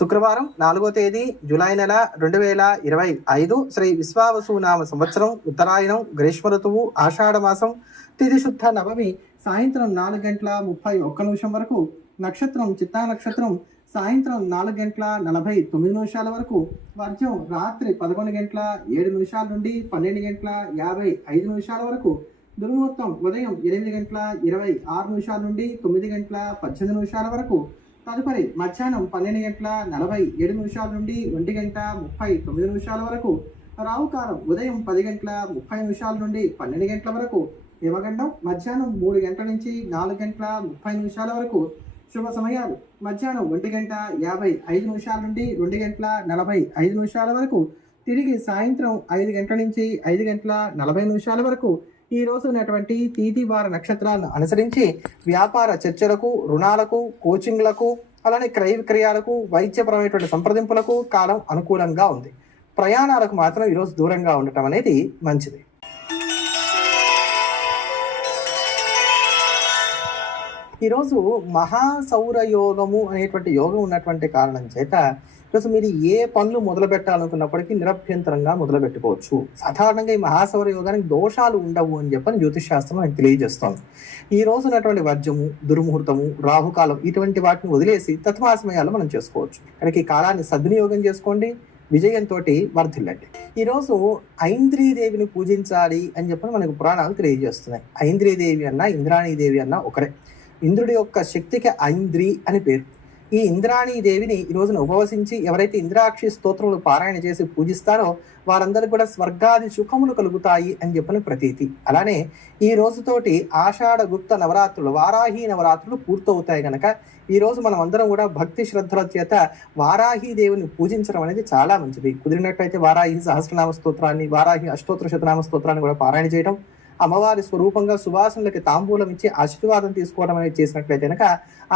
శుక్రవారం నాలుగో తేదీ జూలై నెల రెండు వేల ఇరవై ఐదు శ్రీ విశ్వావసునామ సంవత్సరం ఉత్తరాయణం గ్రీష్మ ఋతువు ఆషాఢమాసం నవమి సాయంత్రం నాలుగు గంటల ముప్పై ఒక్క నిమిషం వరకు నక్షత్రం చిత్తా నక్షత్రం సాయంత్రం నాలుగు గంటల నలభై తొమ్మిది నిమిషాల వరకు వర్జం రాత్రి పదకొండు గంటల ఏడు నిమిషాల నుండి పన్నెండు గంటల యాభై ఐదు నిమిషాల వరకు దుర్ముహూర్తం ఉదయం ఎనిమిది గంటల ఇరవై ఆరు నిమిషాల నుండి తొమ్మిది గంటల పద్దెనిమిది నిమిషాల వరకు. తదుపరి మధ్యాహ్నం పన్నెండు గంటల నలభై ఏడు నిమిషాల నుండి ఒంటి గంట ముప్పై తొమ్మిది నిమిషాల వరకు. రావుకాలం ఉదయం పది గంటల ముప్పై నిమిషాల నుండి పన్నెండు గంటల వరకు. హిమగండం మధ్యాహ్నం మూడు గంటల నుంచి నాలుగు గంటల ముప్పై నిమిషాల వరకు. శుభ సమయాలు. మధ్యాహ్నం ఒంటి గంట యాభై ఐదు నిమిషాల నుండి రెండు గంటల నలభై ఐదు నిమిషాల వరకు. తిరిగి సాయంత్రం ఐదు గంటల నుంచి ఐదు గంటల నలభై నిమిషాల వరకు. ఈ రోజు ఉన్నటువంటి తీతి వార నక్షత్రాలను అనుసరించి వ్యాపార చర్చలకు రుణాలకు కోచింగ్లకు అలానే క్రయ విక్రయాలకు వైద్యపరమైనటువంటి సంప్రదింపులకు కాలం అనుకూలంగా ఉంది. ప్రయాణాలకు మాత్రం ఈరోజు దూరంగా ఉండటం అనేది మంచిది. ఈరోజు మహాసౌర యోగము అనేటువంటి యోగం ఉన్నటువంటి కారణం చేత ప్లస్ మీరు ఏ పనులు మొదలు పెట్టాలనుకున్నప్పటికీ నిరభ్యంతరంగా మొదలు పెట్టుకోవచ్చు సాధారణంగా ఈ మహాసౌర యోగానికి దోషాలు ఉండవు అని చెప్పని జ్యోతిష్ శాస్త్రం మనకి తెలియజేస్తోంది. ఈ రోజు ఉన్నటువంటి వర్జము దుర్ముహూర్తము రాహుకాలం ఇటువంటి వాటిని వదిలేసి తత్వాసమయాలు మనం చేసుకోవచ్చు. కనుక ఈ కాలాన్ని సద్వినియోగం చేసుకోండి విజయంతో వర్ధిల్లండి. ఈరోజు ఐంద్రీదేవిని పూజించాలి అని చెప్పని మనకు పురాణాలు తెలియజేస్తున్నాయి. ఐంద్రీదేవి అన్న ఇంద్రాణీదేవి అన్న ఒకరే. ఇంద్రుడి యొక్క శక్తికి ఐంద్రి అని పేరు. ఈ ఇంద్రాణీ దేవిని ఈ రోజున ఉపవసించి ఎవరైతే ఇంద్రాక్షి స్తోత్రములు పారాయణ చేసి పూజిస్తారో వారందరూ కూడా స్వర్గాది సుఖములు కలుగుతాయి అని చెప్పిన ప్రతీతి. అలానే ఈ రోజుతోటి ఆషాఢ గుప్త నవరాత్రులు వారాహి నవరాత్రులు పూర్తవుతాయి కనుక ఈ రోజు మనం అందరం కూడా భక్తి శ్రద్ధల చేత వారాహి దేవుని పూజించడం అనేది చాలా మంచిది. కుదిరినట్టయితే వారాహి సహస్రనామ స్తోత్రాన్ని వారాహి అష్టోత్తర శతనామ స్తోత్రాన్ని కూడా పారాయణ చేయడం అమ్మవారి స్వరూపంగా సువాసనలకి తాంబూలం ఇచ్చి ఆశీర్వాదం తీసుకోవడం అనేది చేసినట్లయితే కనుక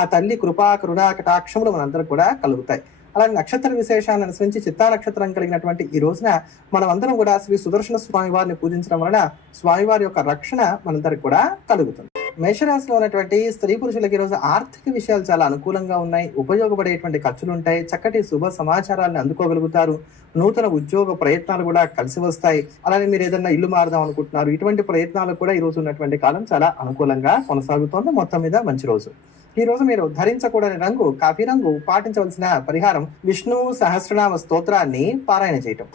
ఆ తల్లి కృపా కరుణా కటాక్షములు మనందరం కూడా కలుగుతాయి. అలాగే నక్షత్ర విశేషాన్ని అనుసరించి చిత్తా నక్షత్రం కలిగినటువంటి ఈ రోజున మనమందరం కూడా శ్రీ సుదర్శన స్వామి వారిని పూజించడం వలన స్వామివారి యొక్క రక్షణ మనందరికి కూడా కలుగుతుంది. మేషరాశిలో ఉన్నటువంటి స్త్రీ పురుషులకి ఈరోజు ఆర్థిక విషయాలు చాలా అనుకూలంగా ఉన్నాయి. ఉపయోగపడేటువంటి ఖర్చులు ఉంటాయి. చక్కటి శుభ సమాచారాన్ని అందుకోగలుగుతారు. నూతన ఉద్యోగ ప్రయత్నాలు కూడా కలిసి వస్తాయి. అలానే మీరు ఏదైనా ఇల్లు మారదాం అనుకుంటున్నారు. ఇటువంటి ప్రయత్నాలు కూడా ఈరోజు ఉన్నటువంటి కాలం చాలా అనుకూలంగా కొనసాగుతోంది. మొత్తం మీద మంచి రోజు. ఈ రోజు మీరు ధరించకూడని రంగు కాఫీ రంగు పాటించవలసిన పరిహారం విష్ణు సహస్రనామ స్తోత్రాన్ని పారాయణ చేయటం.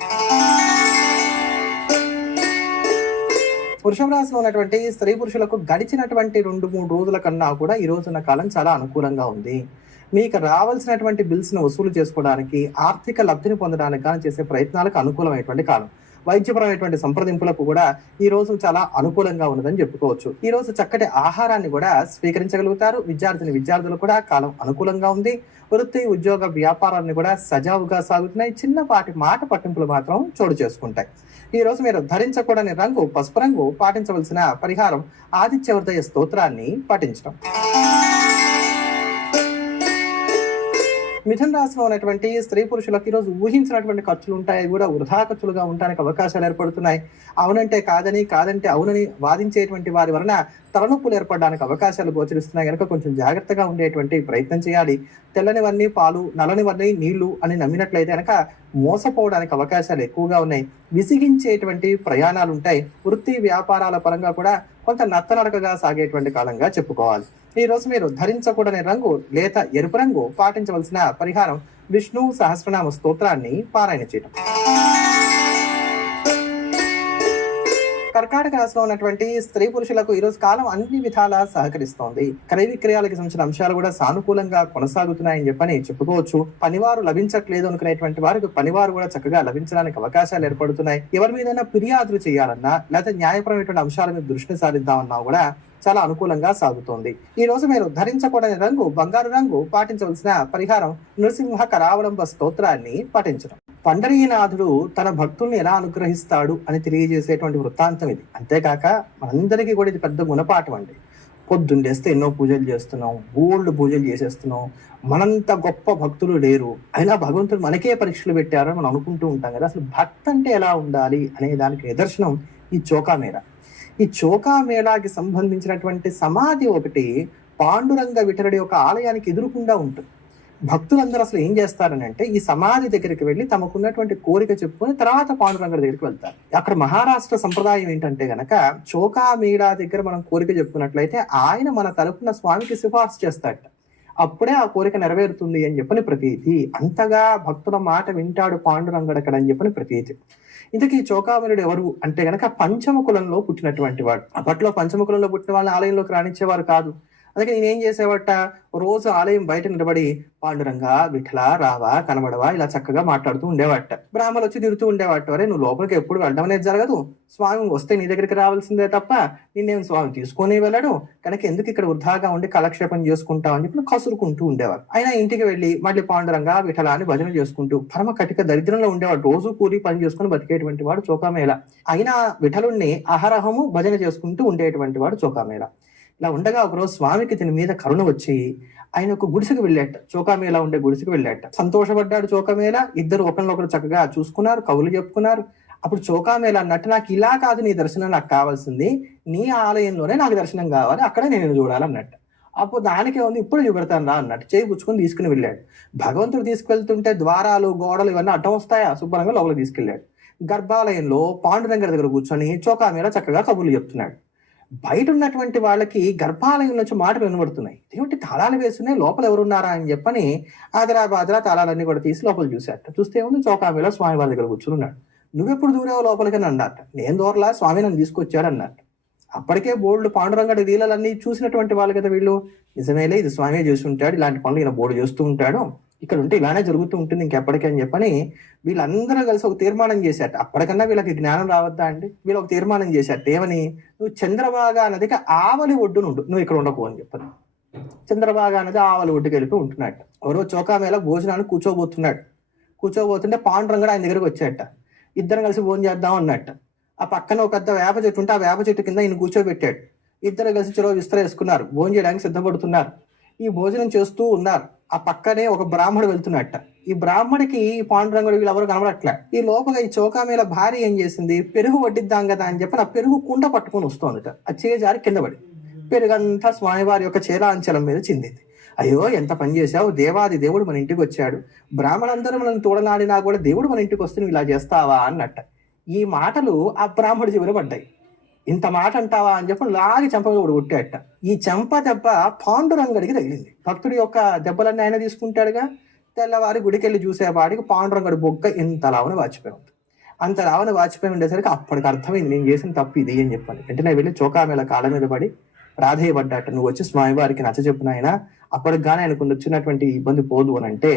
వృషభ రాశిలో ఉన్నటువంటి స్త్రీ పురుషులకు గడిచినటువంటి రెండు మూడు రోజుల కన్నా కూడా ఈ రోజున్న కాలం చాలా అనుకూలంగా ఉంది. మీకు రావాల్సినటువంటి బిల్స్ను వసూలు చేసుకోవడానికి ఆర్థిక లబ్ధిని పొందడానికి కానీ చేసే ప్రయత్నాలకు అనుకూలమైనటువంటి కాలం. వైద్యపరమైనటువంటి సంప్రదింపులకు కూడా ఈ రోజు చాలా అనుకూలంగా ఉన్నదని చెప్పుకోవచ్చు. ఈ రోజు చక్కటి ఆహారాన్ని కూడా స్వీకరించగలుగుతారు. విద్యార్థిని విద్యార్థులు కూడా కాలం అనుకూలంగా ఉంది. వృత్తి ఉద్యోగ వ్యాపారాన్ని కూడా సజావుగా సాగుతున్నాయి. చిన్నపాటి మాట పట్టింపులు మాత్రం చోటు చేసుకుంటాయి. ఈ రోజు మీరు ధరించకూడని రంగు పసుపు రంగు పాటించవలసిన పరిహారం ఆదిత్యవృదయ స్తోత్రాన్ని పాటించడం మిథున రాశిలో ఉన్నటువంటి స్త్రీ పురుషులకు ఈరోజు ఊహించినటువంటి ఖర్చులు ఉంటాయి. అవి కూడా వృధా ఖర్చులుగా ఉండడానికి అవకాశాలు ఏర్పడుతున్నాయి. అవునంటే కాదని కాదంటే అవునని వాదించేటువంటి వారి వలన తలనొప్పులు ఏర్పడడానికి అవకాశాలు గోచరిస్తున్నాయి. కనుక కొంచెం జాగ్రత్తగా ఉండేటువంటి ప్రయత్నం చేయాలి. తెల్లనివన్నీ పాలు నల్లనివన్నీ నీళ్ళు అని నమ్మినట్లయితే కనుక మోసపోవడానికి అవకాశాలు ఎక్కువగా ఉన్నాయి. విసిగించేటువంటి ప్రయాణాలు ఉంటాయి. వృత్తి వ్యాపారాల పరంగా కూడా కొంత నత్తనడకగా సాగేటువంటి కాలంగా చెప్పుకోవాలి. ఈ రోజు మీరు ధరించకూడని రంగు లేత ఎరుపు రంగు పాటించవలసిన పరిహారం విష్ణు సహస్రనామ స్తోత్రాన్ని పారాయణ చేయడం కర్కాటక రాశిలో ఉన్నటువంటి స్త్రీ పురుషులకు ఈ రోజు కాలం అన్ని విధాలా సహకరిస్తోంది. క్రయ విక్రయాలకు సంబంధించిన అంశాలు కూడా సానుకూలంగా కొనసాగుతున్నాయని చెప్పని చెప్పుకోవచ్చు. పనివారు లభించట్లేదు అనుకునేటువంటి వారికి పనివారు కూడా చక్కగా లభించడానికి అవకాశాలు ఏర్పడుతున్నాయి. ఎవరి మీదైనా ఫిర్యాదులు చేయాలన్నా లేదా న్యాయపరమైనటువంటి అంశాల మీద దృష్టిని సారిద్దామన్నా కూడా చాలా అనుకూలంగా సాగుతోంది. ఈ రోజు మీరు ధరించకూడని రంగు బంగారు రంగు పాటించవలసిన పరిహారం నృసింహ కరావలంబ స్తోత్రాన్ని పాటించడం. పండరీనాథుడు తన భక్తుల్ని ఎలా అనుగ్రహిస్తాడు అని తెలియజేసేటువంటి వృత్తాంతం ఇది. అంతేకాక మనందరికీ కూడా ఇది పెద్ద గుణపాఠం అండి. పొద్దుండేస్తే ఎన్నో పూజలు చేస్తున్నాం గోల్డ్ పూజలు చేసేస్తున్నాం మనంత గొప్ప భక్తులు లేరు. అయినా భగవంతుడు మనకే పరీక్షలు పెట్టారని మనం అనుకుంటూ ఉంటాం కదా. అసలు భక్తి అంటే ఎలా ఉండాలి అనే దానికి నిదర్శనం ఈ చోకా మేళ ఈ చోకా మేళాకి సంబంధించినటువంటి సమాధి ఒకటి పాండురంగ విఠరుడి యొక్క ఆలయానికి ఎదురుకుండా ఉంటుంది. భక్తులందరూ అసలు ఏం చేస్తారని అంటే ఈ సమాధి దగ్గరికి వెళ్ళి తమకున్నటువంటి కోరిక చెప్పుకొని తర్వాత పాండురంగడి దగ్గరికి వెళ్తారు. అక్కడ మహారాష్ట్ర సంప్రదాయం ఏంటంటే గనక చోకా మీడా దగ్గర మనం కోరిక చెప్పుకున్నట్లయితే ఆయన మన తరపున స్వామికి సిఫార్సు చేస్తాడట. అప్పుడే ఆ కోరిక నెరవేరుతుంది అని చెప్పని ప్రతీతి. అంతగా భక్తుల మాట వింటాడు పాండురంగడు అక్కడ అని చెప్పని ప్రతీతి. ఇంతకీ చోకామరుడు ఎవరు అంటే గనక పంచమ కులంలో పుట్టినటువంటి వాడు. అప్పట్లో పంచమ కులంలో పుట్టిన వాళ్ళని ఆలయంలోకి రాణించేవారు కాదు. అందుకే నేనేం చేసేవట రోజు ఆలయం బయట నిలబడి పాండురంగా విఠల రావా కనబడవా ఇలా చక్కగా మాట్లాడుతూ ఉండేవాట బ్రాహ్మణులు వచ్చి తిరుగుతూ ఉండేవాట వరే నువ్వు లోపలికి ఎప్పుడు వెళ్ళడం అనేది జరగదు. స్వామి వస్తే నీ దగ్గరికి రావాల్సిందే తప్ప నిన్నేం స్వామి తీసుకొని వెళ్ళడు. కనుక ఎందుకు ఇక్కడ వృధాగా ఉండి కాలక్షేపం చేసుకుంటావు? అని చెప్పి కసురుకుంటూ ఉండేవారు. అయినా ఇంటికి వెళ్ళి మళ్ళీ పాండురంగా విఠల అని భజన చేసుకుంటూ పరమ కటిక దరిద్రంలో ఉండేవాడు. రోజు కూలి పని చేసుకుని బతికేటువంటి వాడు చోకామేళ. అయినా విఠలుణ్ణి అహరహము భజన చేసుకుంటూ ఉండేటువంటి వాడు చోకామేళ. ఇలా ఉండగా ఒకరోజు స్వామికి దీని మీద కరుణ వచ్చి ఆయన ఒక గుడిసెకు వెళ్ళాట. చోకామేలా ఉండే గుడిసెకు వెళ్ళాట. సంతోషపడ్డాడు చోకామేలా ఇద్దరు ఒకరినొకరు చక్కగా చూసుకున్నారు కవులు చెప్పుకున్నారు. అప్పుడు చోకామేలా అన్నట్టు నాకు ఇలా కాదు నీ దర్శనం నాకు కావాల్సింది. నీ ఆలయంలోనే నాకు దర్శనం కావాలి. అక్కడే నేను చూడాలన్నట్టు. అప్పుడు దానికే ఉంది ఇప్పుడు చూపెడతాను రా అన్నట్టు చేయి పుచ్చుకొని తీసుకుని వెళ్ళాడు. భగవంతుడు తీసుకెళ్తుంటే ద్వారాలు గోడలు ఇవన్నీ అడ్డం వస్తాయా? శుభ్రంగా లోపలికి తీసుకెళ్ళాడు. గర్భాలయంలో పాండురంగడి దగ్గర కూర్చొని చోకామేళ చక్కగా కబుర్లు చెప్తున్నాడు. బయట ఉన్నటువంటి వాళ్ళకి గర్భాలయం నుంచి మాటలు వినబడుతున్నాయి. ఏమిటి తాళాలు వేస్తున్నాయి లోపల ఎవరున్నారా అని చెప్పని ఆదరా బాదరా తాళాలన్నీ కూడా తీసి లోపల చూశాట చూస్తే ఉంది చౌకామిలో స్వామి వారి దగ్గర కూర్చున్నాడు నువ్వెప్పుడు దూరావు లోపలికి అని అన్నట్ట నేను దూరలా స్వామి నన్ను తీసుకొచ్చాడు అన్నట్టు అప్పటికే బోర్డు పాండురంగడి లీలలన్నీ చూసినటువంటి వాళ్ళు కదా వీళ్ళు. నిజమేలే ఇది స్వామి చేసి ఉంటాడు. ఇలాంటి పనులు ఈయన బోర్డు చేస్తూ ఉంటాడు. ఇక్కడ ఉంటే ఇలానే జరుగుతూ ఉంటుంది ఇంకెప్పటికీ అని చెప్పని వీళ్ళందరూ కలిసి ఒక తీర్మానం చేశారు అప్పటికన్నా వీళ్ళకి జ్ఞానం రావద్దా అండి? వీళ్ళు ఒక తీర్మానం చేశారు ఏమని? నువ్వు చంద్రబాగా నదికి ఆవలి ఒడ్డునుండు నువ్వు ఇక్కడ ఉండకు అని చెప్పని. చంద్రబాగా అనేది ఆవలి ఒడ్డుకి వెళ్ళి ఉంటున్నాడు ఎవరో చౌకామేళ భోజనాన్ని కూర్చోబోతున్నాడు. కూర్చోబోతుంటే పాండురంగడు ఆయన దగ్గరకు వచ్చాట ఇద్దరం కలిసి భోజనం చేద్దాం అన్నట్టు. ఆ పక్కన ఒక పెద్ద వేప చెట్టు ఉంటే ఆ వేప చెట్టు కింద ఈయన కూర్చోబెట్టాడు. ఇద్దరు కలిసి చెరో విస్తరేసుకున్నారు. భోజనం చేయడానికి సిద్ధపడుతున్నారు. ఈ భోజనం చేస్తూ ఉన్నారు. ఆ పక్కనే ఒక బ్రాహ్మడు వెళ్తున్నట్ట. ఈ బ్రాహ్మడికి ఈ పాండురంగుడు వీళ్ళు ఎవరు కనబడట్లే. ఈ లోపల ఈ చౌకామేల భార్య ఏం చేసింది? పెరుగు వడ్డిద్దాం కదా అని చెప్పి ఆ పెరుగు కుండ పట్టుకొని వస్తోందట. ఆ చేజారి కింద పడి పెరుగంతా స్వామివారి యొక్క చేరాంచలం మీద చిందింది. అయ్యో ఎంత పని చేశావు? దేవాది దేవుడు మన ఇంటికి వచ్చాడు. బ్రాహ్మణందరూ మనం తోడనాడినా కూడా దేవుడు మన ఇంటికి వస్తే ఇలా చేస్తావా? అన్నట్ట. ఈ మాటలు ఆ బ్రాహ్మడు చివరి పడ్డాయి. ఇంత మాట అంటావా అని చెప్పి లాగి చెంప మీద కొట్టేట. ఈ చెంప దెబ్బ పాండురంగడికి తగిలింది. భక్తుడి యొక్క దెబ్బలన్నీ ఆయన తీసుకుంటాడుగా. తెల్లవారి గుడికెళ్ళి చూసేవాడికి పాండురంగడి బొగ్గ ఇంత లావని వాచిపోయి ఉంది అంత లావని వాచిపోయి ఉండేసరికి అప్పటికి అర్థమైంది నేను చేసిన తప్పు ఇది అని చెప్పాను వెంటనే వెళ్ళి చోకా మీద కాళ్ళ మీద పడి ప్రాధేయపడ్డాట నువ్వు వచ్చి స్వామివారికి నచ్చ చెప్పిన ఆయన అప్పటికి కానీ ఆయనకు వచ్చినటువంటి ఇబ్బంది పోదు అని అంటే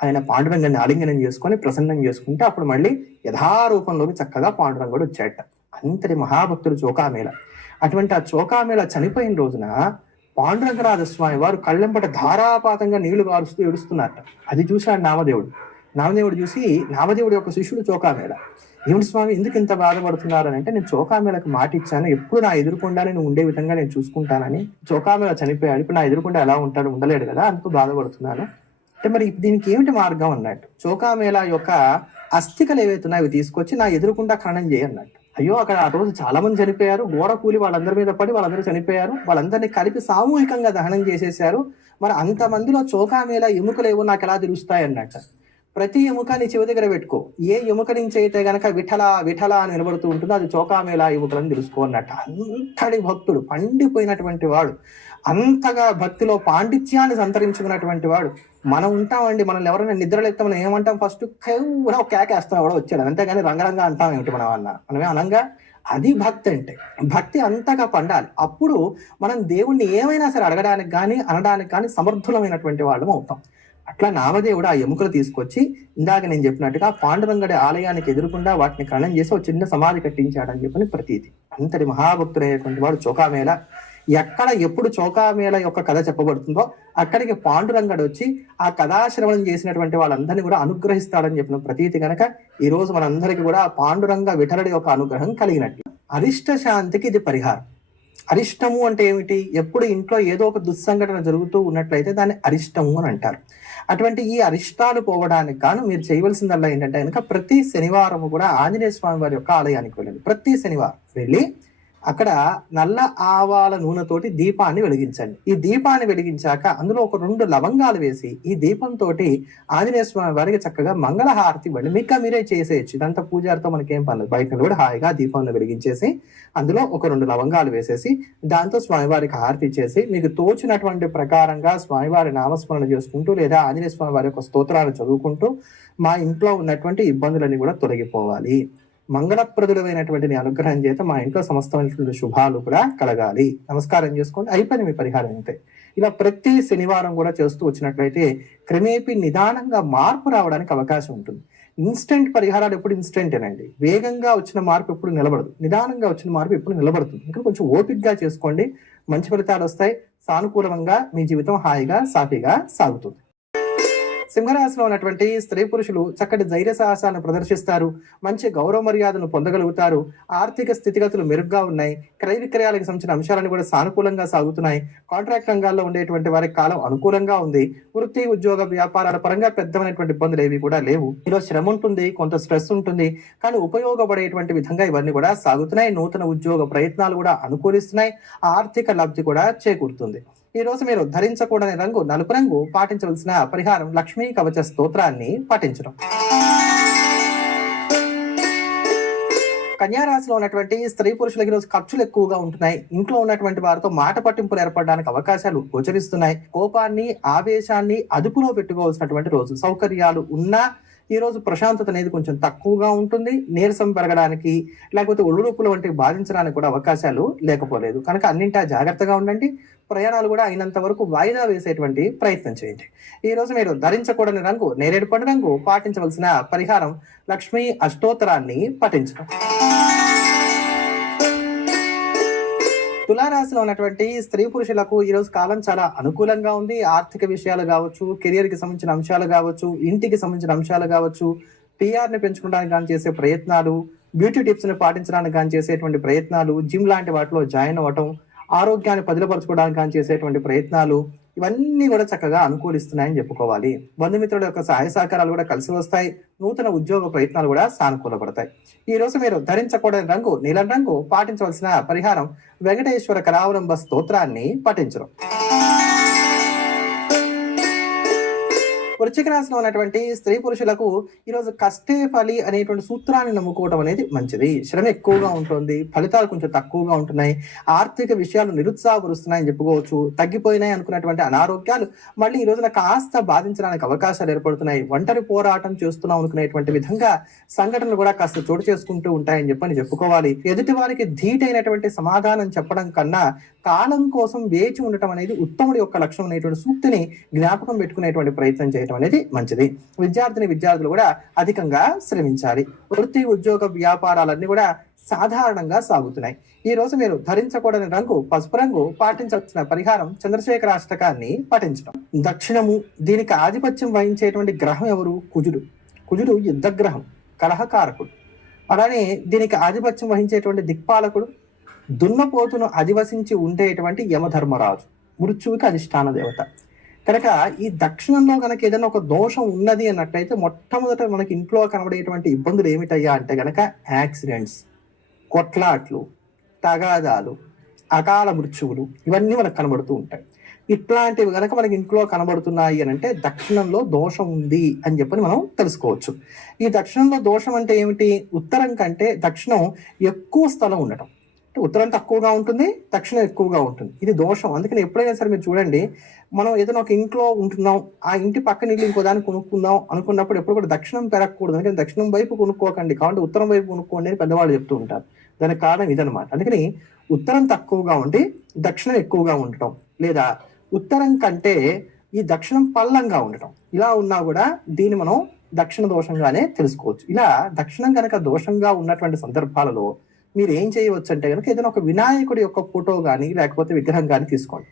ఆయన పాండురంగాన్ని ఆలింగనం చేసుకొని ప్రసన్నం చేసుకుంటే అప్పుడు మళ్ళీ యథారూపంలోకి చక్కగా పాండురంగుడు వచ్చాట. అంతటి మహాభక్తుడు చోకామేళ. అటువంటి ఆ చోకామేళ చనిపోయిన రోజున పాండురంగరాజ స్వామి వారు కళ్ళెంపట ధారాపాతంగా నీళ్ళు కారుస్తూ ఏడుస్తున్నారట. అది చూశాడు నామదేవుడు. నామదేవుడు చూసి నామదేవుడు యొక్క శిష్యుడు చోకామేళ. ఏమిటి స్వామి ఎందుకు ఇంత బాధపడుతున్నారు? అని అంటే నేను చోకామేళకు మాట ఇచ్చాను. ఎప్పుడు నా ఎదురుకుండా నేను ఉండే విధంగా నేను చూసుకుంటానని. చోకామేళ చనిపోయాడు. ఇప్పుడు నా ఎదురుకుండా ఎలా ఉంటాడు? ఉండలేడు కదా. అందుకు బాధపడుతున్నాను. అంటే మరి దీనికి ఏమిటి మార్గం అన్నట్టు? చోకామేళ యొక్క అస్థికలు ఏవైతే ఉన్నాయో అవి తీసుకొచ్చి నా ఎదురుకుండా ఖననం చేయన్నట్టు అయ్యో అక్కడ ఆ రోజు చాలా మంది చనిపోయారు. గోడ కూలి వాళ్ళందరి మీద పడి వాళ్ళందరూ చనిపోయారు. వాళ్ళందరినీ కలిపి సామూహికంగా దహనం చేసేసారు మరి అంత మందిలో చోకామేళ ఎముకలు ఏవో నాకు ఎలా తెలుస్తాయి అన్నట్టు ప్రతి ఎముక నీ చెవి దగ్గర పెట్టుకో. ఏ ఎముక నుంచి అయితే గనక విఠల విఠల అని నిలబడుతూ ఉంటుందో అది చోకామేళ ఎముకలని తెలుసుకో అన్నట్టు. అంతటి భక్తుడు పండిపోయినటువంటి వాడు. అంతగా భక్తిలో పాండిత్యాన్ని సంతరించుకున్నటువంటి వాడు. మనం ఉంటామండి మనల్ని ఎవరైనా నిద్రలేస్తే మనం ఏమంటాం? ఫస్ట్ కేవలం ఒక కేకేస్తాం ఎవడో వచ్చాడు. అంతేగాని రంగరంగా అంటాం ఏమిటి మనం అన్న మనమే అనంగా అది భక్తి అంటే. భక్తి అంతగా పండాలి. అప్పుడు మనం దేవుణ్ణి ఏమైనా సరే అడగడానికి కానీ అనడానికి కానీ సమర్థులమైనటువంటి వాళ్ళం అవుతాం. అట్లా నామదేవుడు ఆ ఎముకలు తీసుకొచ్చి ఇందాక నేను చెప్పినట్టుగా పాండురంగడి ఆలయానికి ఎదురుకుండా వాటిని ఖననం చేసి ఒక చిన్న సమాధి కట్టించాడని చెప్పని ప్రతీతి. అంతటి మహాభక్తుడైనటువంటి వాడు చోకామేళ ఎక్కడ ఎప్పుడు చౌకామేళ యొక్క కథ చెప్పబడుతుందో అక్కడికి పాండురంగడు వచ్చి ఆ కథాశ్రవణం చేసినటువంటి వాళ్ళందరినీ కూడా అనుగ్రహిస్తాడని చెప్పిన ప్రతీతి కనుక ఈ రోజు మనందరికీ కూడా పాండురంగ విఠలుడి యొక్క అనుగ్రహం కలిగినట్లు అరిష్ట శాంతికి ఇది పరిహారం. అరిష్టము అంటే ఏమిటి? ఎప్పుడు ఇంట్లో ఏదో ఒక దుస్సంఘటన జరుగుతూ ఉన్నట్లయితే దాన్ని అరిష్టము అని అంటారు. అటువంటి ఈ అరిష్టాలు పోవడానికి గాను మీరు చేయవలసిందల్లా ఏంటంటే కనుక ప్రతి శనివారం కూడా ఆంజనేయ స్వామి వారి యొక్క ఆలయానికి వెళ్ళండి. ప్రతి శనివారం వెళ్ళి అక్కడ నల్ల ఆవాల నూనెతోటి దీపాన్ని వెలిగించండి. ఈ దీపాన్ని వెలిగించాక అందులో ఒక రెండు లవంగాలు వేసి ఈ దీపంతో ఆంజనేయ స్వామి వారికి చక్కగా మంగళహారతి ఇవ్వండి. మీకు మీరే చేసేయచ్చు. ఇదంతా పూజారితో మనకేం పనులు బయట కూడా హాయిగా దీపాన్ని వెలిగించేసి అందులో ఒక రెండు లవంగాలు వేసేసి దాంతో స్వామివారికి హారతి ఇచ్చేసి మీకు తోచినటువంటి ప్రకారంగా స్వామివారి నామస్మరణ చేసుకుంటూ లేదా ఆంజనేయ స్వామి వారి యొక్క స్తోత్రాలు చదువుకుంటూ మా ఇంట్లో ఉన్నటువంటి ఇబ్బందులన్నీ కూడా తొలగిపోవాలి. మంగళప్రదుడమైనటువంటి నీ అనుగ్రహం చేత మా ఇంట్లో సమస్తమైనటువంటి శుభాలు కూడా కలగాలి. నమస్కారం చేసుకోండి. అయిపోయింది మీ పరిహారం అంతే ఇలా ప్రతి శనివారం కూడా చేస్తూ వచ్చినట్లయితే క్రమేపీ నిదానంగా మార్పు రావడానికి అవకాశం ఉంటుంది. ఇన్స్టెంట్ పరిహారాలు ఎప్పుడు ఇన్స్టెంటేనండి వేగంగా వచ్చిన మార్పు ఎప్పుడు నిలబడదు. నిదానంగా వచ్చిన మార్పు ఎప్పుడు నిలబడుతుంది. ఇంకా కొంచెం ఓపిక్గా చేసుకోండి. మంచి ఫలితాలు వస్తాయి. సానుకూలంగా మీ జీవితం హాయిగా సాఫీగా సాగుతుంది. సింహరాశిలో ఉన్నటువంటి స్త్రీ పురుషులు చక్కటి ధైర్య సాహసాలను ప్రదర్శిస్తారు. మంచి గౌరవ మర్యాదను పొందగలుగుతారు. ఆర్థిక స్థితిగతులు మెరుగ్గా ఉన్నాయి. క్రయ విక్రయాలకు సంబంధించిన అంశాలను కూడా సానుకూలంగా సాగుతున్నాయి. కాంట్రాక్ట్ రంగాల్లో ఉండేటువంటి వారికి కాలం అనుకూలంగా ఉంది. వృత్తి ఉద్యోగ వ్యాపారాల పరంగా పెద్దమైనటువంటి ఇబ్బందులు ఏవి కూడా లేవు. ఈరోజు శ్రమ ఉంటుంది కొంత స్ట్రెస్ ఉంటుంది. కానీ ఉపయోగపడేటువంటి విధంగా ఇవన్నీ కూడా సాగుతున్నాయి. నూతన ఉద్యోగ ప్రయత్నాలు కూడా అనుకూలిస్తున్నాయి. ఆర్థిక లబ్ధి కూడా చేకూరుతుంది. ఈ రోజు మీరు ధరించకూడని రంగు నలుపు రంగు పాటించవలసిన పరిహారం లక్ష్మీ కవచ స్తోత్రాన్ని పాటించడం కన్యారాశిలో ఉన్నటువంటి స్త్రీ పురుషులకి ఈరోజు ఖర్చులు ఎక్కువగా ఉంటున్నాయి. ఇంట్లో ఉన్నటువంటి వారితో మాట పట్టింపులు ఏర్పడడానికి అవకాశాలు గోచరిస్తున్నాయి. కోపాన్ని ఆవేశాన్ని అదుపులో పెట్టుకోవాల్సినటువంటి రోజు సౌకర్యాలు ఉన్నా ఈ రోజు ప్రశాంతత అనేది కొంచెం తక్కువగా ఉంటుంది. నీరసం పెరగడానికి లేకపోతే ఒళ్ళు ఒళ్ళునొప్పులు వంటివి బాధించడానికి కూడా అవకాశాలు లేకపోలేదు. కనుక అన్నింటా జాగ్రత్తగా ఉండండి. ప్రయాణాలు కూడా అయినంత వరకు వాయిదా వేసేటువంటి ప్రయత్నం చేయండి. ఈ రోజు మీరు ధరించకూడని రంగు నేరేడు పండు రంగు పాటించవలసిన పరిహారం లక్ష్మీ అష్టోత్తరాన్ని పఠించడం. తులారాశిలో ఉన్నటువంటి స్త్రీ పురుషులకు ఈ రోజు కాలం చాలా అనుకూలంగా ఉంది. ఆర్థిక విషయాలు కావచ్చు కెరియర్కి సంబంధించిన అంశాలు కావచ్చు ఇంటికి సంబంధించిన అంశాలు కావచ్చు టీఆర్ని పెంచుకోవడానికి కానీ చేసే ప్రయత్నాలు బ్యూటీ టిప్స్ని పాటించడానికి కానీ చేసేటువంటి ప్రయత్నాలు జిమ్ లాంటి వాటిలో జాయిన్ అవ్వటం ఆరోగ్యాన్ని పదిలపరచుకోవడానికి అని చేసేటువంటి ప్రయత్నాలు ఇవన్నీ కూడా చక్కగా అనుకూలిస్తున్నాయని చెప్పుకోవాలి. బంధుమిత్రుల యొక్క సహాయ సహకారాలు కూడా కలిసి వస్తాయి. నూతన ఉద్యోగ ప్రయత్నాలు కూడా సానుకూలపడతాయి. ఈ రోజు మీరు ధరించకూడని రంగు నీలం రంగు పాటించవలసిన పరిహారం వెంకటేశ్వర కరావలంబ స్తోత్రాన్ని పఠించడం. వృశ్చిక రాశిలో ఉన్నటువంటి స్త్రీ పురుషులకు ఈరోజు కష్టే ఫలి అనేటువంటి సూత్రాన్ని నమ్ముకోవడం అనేది మంచిది. శ్రమ ఎక్కువగా ఉంటుంది ఫలితాలు కొంచెం తక్కువగా ఉంటున్నాయి ఆర్థిక విషయాలు నిరుత్సాహపరుస్తున్నాయని చెప్పుకోవచ్చు తగ్గిపోయినాయి అనుకున్నటువంటి అనారోగ్యాలు మళ్ళీ ఈ రోజున కాస్త బాధించడానికి అవకాశాలు ఏర్పడుతున్నాయి. ఒంటరి పోరాటం చేస్తున్నాం అనుకునేటువంటి విధంగా సంఘటనలు కూడా కాస్త చోటు చేసుకుంటూ ఉంటాయని చెప్పని చెప్పుకోవాలి. ఎదుటి వారికి ధీటైనటువంటి సమాధానం చెప్పడం కన్నా కాలం కోసం వేచి ఉండటం అనేది ఉత్తముడి యొక్క లక్ష్యం అనేటువంటి సూక్తిని జ్ఞాపకం పెట్టుకునేటువంటి ప్రయత్నం చేయడం అనేది మంచిది. విద్యార్థిని విద్యార్థులు కూడా అధికంగా శ్రమించాలి. వృత్తి ఉద్యోగ వ్యాపారాలన్నీ కూడా సాధారణంగా సాగుతున్నాయి. ఈ రోజు మీరు ధరించకూడని రంగు పసుపు రంగు పాటించవలసిన పరిహారం చంద్రశేఖర అష్టకాన్ని పాటించడం దక్షిణము దీనికి ఆధిపత్యం వహించేటువంటి గ్రహం ఎవరు? కుజుడు. కుజుడు యుద్ధ గ్రహం కలహకారకుడు. అలానే దీనికి ఆధిపత్యం వహించేటువంటి దిక్పాలకుడు దున్నపోతును అధివసించి ఉండేటువంటి యమధర్మరాజు మృత్యువుకి అధిష్టాన దేవత. కనుక ఈ దక్షిణంలో కనుక ఏదైనా ఒక దోషం ఉన్నది అన్నట్లయితే మొట్టమొదట మనకి ఇంట్లో కనబడేటువంటి ఇబ్బందులు ఏమిటయ్యా అంటే కనుక యాక్సిడెంట్స్ కొట్లాట్లు తగాదాలు అకాల మృత్యువులు ఇవన్నీ మనకు కనబడుతూ ఉంటాయి. ఇట్లాంటివి కనుక మనకి ఇంట్లో కనబడుతున్నాయి అని అంటే దక్షిణంలో దోషం ఉంది అని చెప్పని మనం తెలుసుకోవచ్చు. ఈ దక్షిణంలో దోషం అంటే ఏమిటి? ఉత్తరం కంటే దక్షిణం ఎక్కువ స్థలం ఉండటం. ఉత్తరం తక్కువగా ఉంటుంది దక్షిణం ఎక్కువగా ఉంటుంది. ఇది దోషం. అందుకని ఎప్పుడైనా సరే మీరు చూడండి మనం ఏదైనా ఒక ఇంట్లో ఉంటున్నాం ఆ ఇంటి పక్కన ఇల్లు ఇంకో దాన్ని కొనుక్కుందాం అనుకున్నప్పుడు ఎప్పుడు కూడా దక్షిణం పెరగకూడదు. అందుకని దక్షిణం వైపు కొనుక్కోకండి కాబట్టి ఉత్తరం వైపు కొనుక్కోండి అని పెద్దవాళ్ళు చెప్తూ ఉంటారు. దానికి కారణం ఇదనమాట అందుకని ఉత్తరం తక్కువగా ఉండి దక్షిణం ఎక్కువగా ఉండటం లేదా ఉత్తరం కంటే ఈ దక్షిణం పల్లంగా ఉండటం ఇలా ఉన్నా కూడా దీన్ని మనం దక్షిణ దోషంగానే తెలుసుకోవచ్చు. ఇలా దక్షిణం కనుక దోషంగా ఉన్నటువంటి సందర్భాలలో మీరు ఏం చేయవచ్చు అంటే కనుక ఏదైనా ఒక వినాయకుడి యొక్క ఫోటో కానీ లేకపోతే విగ్రహం కానీ తీసుకోండి.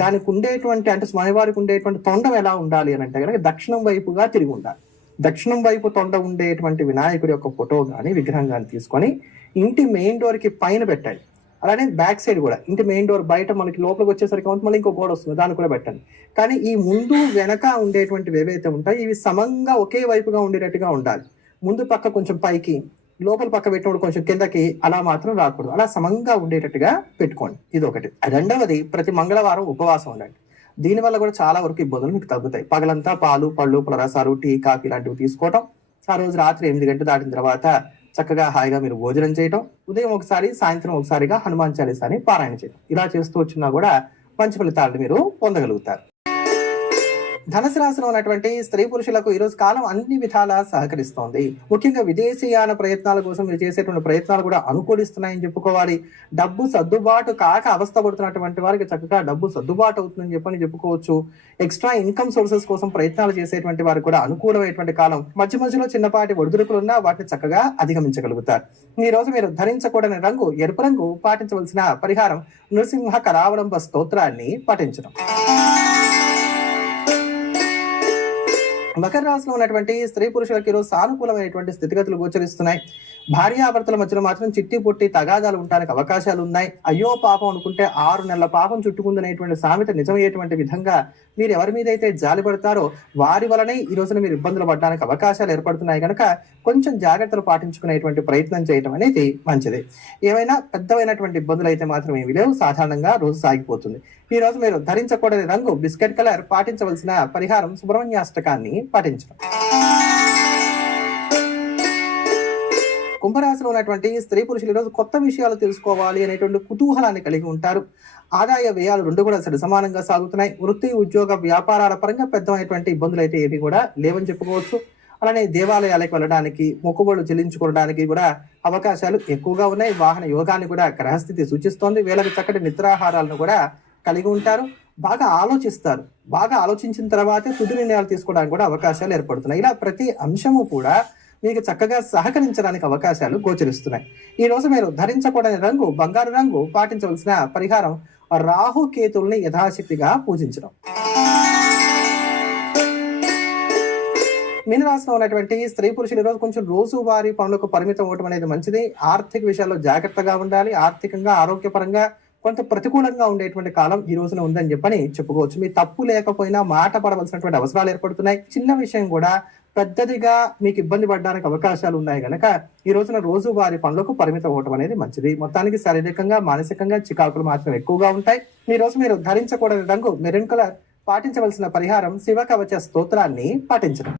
దానికి ఉండేటువంటి అంటే స్వామివారికి ఉండేటువంటి తొండం ఎలా ఉండాలి అని అంటే కనుక దక్షిణం వైపుగా తిరిగి ఉండాలి. దక్షిణం వైపు తొండ ఉండేటువంటి వినాయకుడి యొక్క ఫోటో కానీ విగ్రహం కానీ తీసుకొని ఇంటి మెయిన్ డోర్కి పైన పెట్టండి అలానే బ్యాక్ సైడ్ కూడా ఇంటి మెయిన్ డోర్ బయట మనకి లోపలికి వచ్చేసరికి మళ్ళీ ఇంకో గోడ వస్తుంది దాన్ని కూడా పెట్టండి. కానీ ఈ ముందు వెనక ఉండేటువంటివి ఏవైతే ఉంటాయో ఇవి సమంగా ఒకే వైపుగా ఉండేటట్టుగా ఉండాలి. ముందు పక్క కొంచెం పైకి లోపల పక్క పెట్టినప్పుడు కొంచెం కిందకి అలా మాత్రం రాకూడదు. అలా సమంగా ఉండేటట్టుగా పెట్టుకోండి. ఇది ఒకటి రెండవది ప్రతి మంగళవారం ఉపవాసం ఉండండి. దీనివల్ల కూడా చాలా వరకు ఇబ్బందులు మీకు తగ్గుతాయి. పగలంతా పాలు పళ్ళు పలరసాలు టీ కాఫీ ఇలాంటివి తీసుకోవటం ఆ రోజు రాత్రి ఎనిమిది గంటలు దాటిన తర్వాత చక్కగా హాయిగా మీరు భోజనం చేయటం ఉదయం ఒకసారి సాయంత్రం ఒకసారిగా హనుమాన్ చాలీసాని పారాయణ చేయడం ఇలా చేస్తూ వచ్చినా కూడా మంచి ఫలితాలను మీరు పొందగలుగుతారు. ధనుసు రాశిలో ఉన్నటువంటి స్త్రీ పురుషులకు ఈరోజు కాలం అన్ని విధాలా సహకరిస్తోంది. ముఖ్యంగా విదేశీయాన ప్రయత్నాల కోసం మీరు చేసేటువంటి ప్రయత్నాలు కూడా అనుకూలిస్తున్నాయని చెప్పుకోవాలి. డబ్బు సర్దుబాటు కాక అవస్థ పడుతున్నటువంటి వారికి చక్కగా డబ్బు సర్దుబాటు అవుతుందని చెప్పని చెప్పుకోవచ్చు. ఎక్స్ట్రా ఇన్కమ్ సోర్సెస్ కోసం ప్రయత్నాలు చేసేటువంటి వారికి కూడా అనుకూలమైనటువంటి కాలం. మధ్య మధ్యలో చిన్నపాటి ఒడిదుడుకులు ఉన్నా వాటిని చక్కగా అధిగమించగలుగుతారు. ఈ రోజు మీరు ధరించకూడని రంగు ఎరుపు రంగు పాటించవలసిన పరిహారం నృసింహ కరావలంబ స్తోత్రాన్ని పఠించడం. మకర రాశిలో ఉన్నటువంటి స్త్రీ పురుషులకు ఈరోజు సానుకూలమైనటువంటి స్థితిగతులు గోచరిస్తున్నాయి. భార్యాభర్తల మధ్యలో మాత్రం చిట్టి పొట్టి తగాదాలు ఉండడానికి అవకాశాలు ఉన్నాయి. అయ్యో పాపం అనుకుంటే ఆరు నెలల పాపం చుట్టుకుందనేటువంటి సామెత నిజమయ్యేటువంటి విధంగా మీరు ఎవరి మీద అయితే జాలి పడతారో వారి వలనే ఈ రోజున మీరు ఇబ్బందులు పడడానికి అవకాశాలు ఏర్పడుతున్నాయి కనుక కొంచెం జాగ్రత్తలు పాటించుకునేటువంటి ప్రయత్నం చేయటం అనేది మంచిది. ఏమైనా పెద్దవైనటువంటి ఇబ్బందులు అయితే మాత్రం ఏమి లేవు. సాధారణంగా రోజు సాగిపోతుంది. ఈ రోజు మీరు ధరించకూడని రంగు బిస్కెట్ కలర్ పాటించవలసిన పరిహారం సుబ్రహ్మణ్యాష్టకాన్ని పాటించడం. కుంభరాశిలో ఉన్నటువంటి స్త్రీ పురుషులు ఈరోజు కొత్త విషయాలు తెలుసుకోవాలి అనేటువంటి కుతూహలాన్ని కలిగి ఉంటారు. ఆదాయ వ్యయాలు రెండు కూడా సరి సమానంగా సాగుతున్నాయి. వృత్తి ఉద్యోగ వ్యాపారాల పరంగా పెద్దమైనటువంటి ఇబ్బందులు అయితే ఏవి కూడా లేవని చెప్పుకోవచ్చు. అలానే దేవాలయాలకు వెళ్ళడానికి మొక్కుబడులు చెల్లించుకోవడానికి కూడా అవకాశాలు ఎక్కువగా ఉన్నాయి. వాహన యోగాన్ని కూడా గ్రహస్థితి సూచిస్తోంది. వీళ్ళకి చక్కటి నిద్రాహారాలను కూడా కలిగి ఉంటారు. బాగా ఆలోచిస్తారు. బాగా ఆలోచించిన తర్వాతే తుది నిర్ణయాలు తీసుకోవడానికి కూడా అవకాశాలు ఏర్పడుతున్నాయి. ఇలా ప్రతి అంశము కూడా మీకు చక్కగా సహకరించడానికి అవకాశాలు గోచరిస్తున్నాయి. ఈ రోజు మీరు ధరించకూడని రంగు బంగారు రంగు పాటించవలసిన పరిహారం రాహు కేతుల్ని యథాశక్తిగా పూజించడం. మీనరాశిలో ఉన్నటువంటి స్త్రీ పురుషులు ఈరోజు కొంచెం రోజువారీ పనులకు పరిమితం అవ్వడం అనేది మంచిది. ఆర్థిక విషయాల్లో జాగ్రత్తగా ఉండాలి. ఆర్థికంగా ఆరోగ్యపరంగా కొంత ప్రతికూలంగా ఉండేటువంటి కాలం ఈ రోజున ఉందని చెప్పని చెప్పుకోవచ్చు. మీ తప్పు లేకపోయినా మాట పడవలసినటువంటి అవసరాలు ఏర్పడుతున్నాయి. చిన్న విషయం కూడా పెద్దదిగా మీకు ఇబ్బంది పడడానికి అవకాశాలు ఉన్నాయి కనుక ఈ రోజున రోజువారి పనులకు పరిమితం అవ్వటం అనేది మంచిది. మొత్తానికి శారీరకంగా మానసికంగా చికాకులు మాత్రం ఎక్కువగా ఉంటాయి. ఈ రోజు మీరు ధరించకూడని రంగు మెరూన్ కలర్ పాటించవలసిన పరిహారం శివ కవచ స్తోత్రాన్ని పాటించడం.